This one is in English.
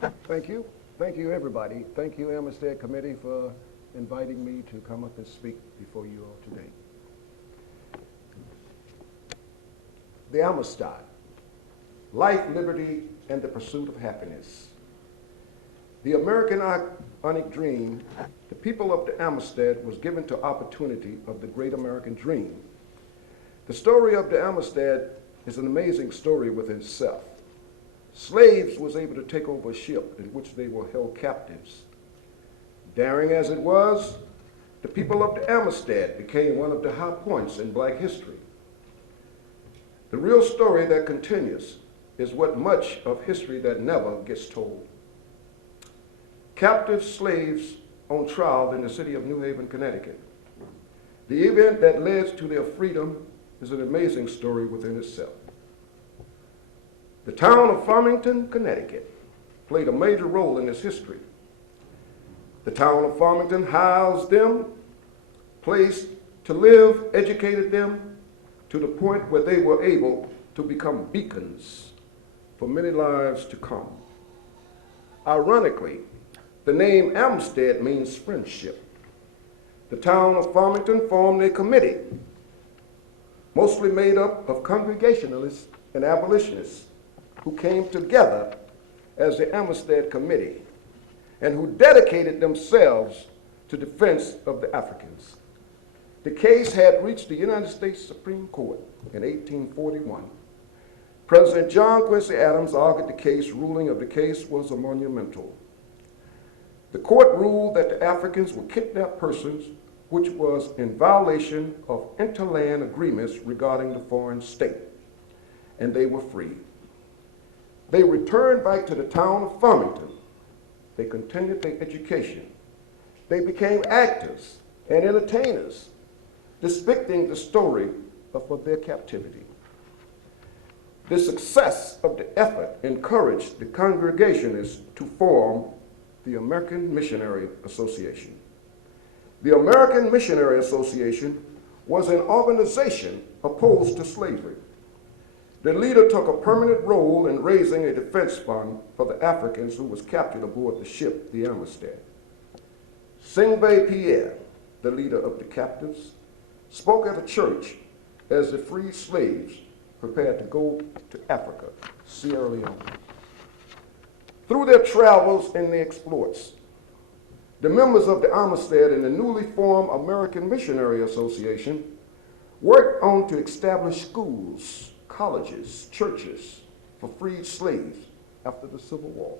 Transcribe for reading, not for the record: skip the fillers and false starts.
Thank you. Thank you, everybody. Thank you, Amistad Committee, for inviting me to come up and speak before you all today. The Amistad, life, liberty, and the pursuit of happiness. The American Ionic Dream, the people of the Amistad was given to opportunity of the great American dream. The story of the Amistad is an amazing story within itself. Slaves was able to take over a ship in which they were held captives. Daring as it was, the people of the Amistad became one of the high points in black history. The real story that continues is what much of history that never gets told. Captive slaves on trial in the city of New Haven, Connecticut. The event that led to their freedom is an amazing story within itself. The town of Farmington, Connecticut, played a major role in this history. The town of Farmington housed them, placed to live, educated them to the point where they were able to become beacons for many lives to come. Ironically, the name Amistad means friendship. The town of Farmington formed a committee, mostly made up of Congregationalists and abolitionists, who came together as the Amistad Committee and who dedicated themselves to defense of the Africans. The case had reached the United States Supreme Court in 1841. President John Quincy Adams argued the case, ruling of the case was a monumental. The court ruled that the Africans were kidnapped persons, which was in violation of interland agreements regarding the foreign state, and they were free. They returned back to the town of Farmington. They continued their education. They became actors and entertainers, depicting the story of their captivity. The success of the effort encouraged the Congregationists to form the American Missionary Association. The American Missionary Association was an organization opposed to slavery. The leader took a permanent role in raising a defense fund for the Africans who was captured aboard the ship, the Amistad. Singbe Pierre, the leader of the captives, spoke at a church as the freed slaves prepared to go to Africa, Sierra Leone. Through their travels and their exploits, the members of the Amistad and the newly formed American Missionary Association worked on to establish schools, colleges, churches for freed slaves after the Civil War.